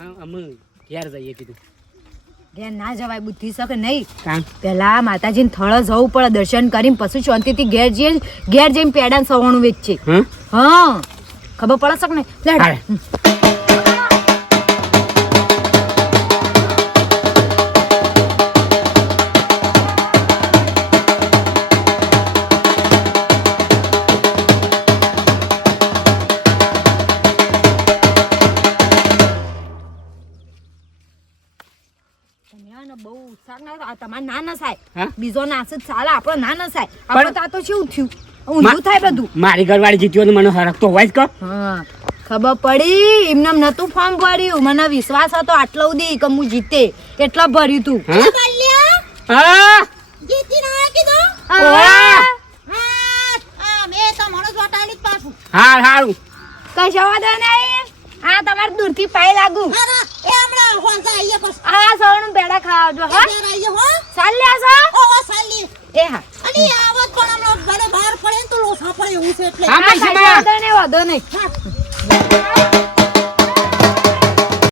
અમે ઘેર જઈએ કીધું ઘેર ના જવાય બુદ્ધિ શકે નહીં પેલા માતાજીને થળ જવું પડે દર્શન કરીને પછી શાંતિથી ઘેર જઈને પેડા સવાણું વેચશે હા ખબર પડે શકે ને તમારે ના નસાય બીજો નાસ જ ચાલે આપડે ના નસાય આપડે તો આ તો શું થયું ઊંધું થાય બધું મારી ઘરવાળી જીત્યો ને મને હરક તો હોય જ હા ખબર પડી એમને નતું ફોર્મ ભર્યું મને વિશ્વાસ હતો આટલો ઉદી કે હું જીતે એટલા ભર્યું તું હારું કઈ જવા દે નહીં હા તમારે દૂરથી પાઈ લાગુ હા સવણું પેડા ખાવા હા ચાલ્યા છો એ હા બહાર પડે તો લોસા પડે એવું છે એટલે વધો નહીં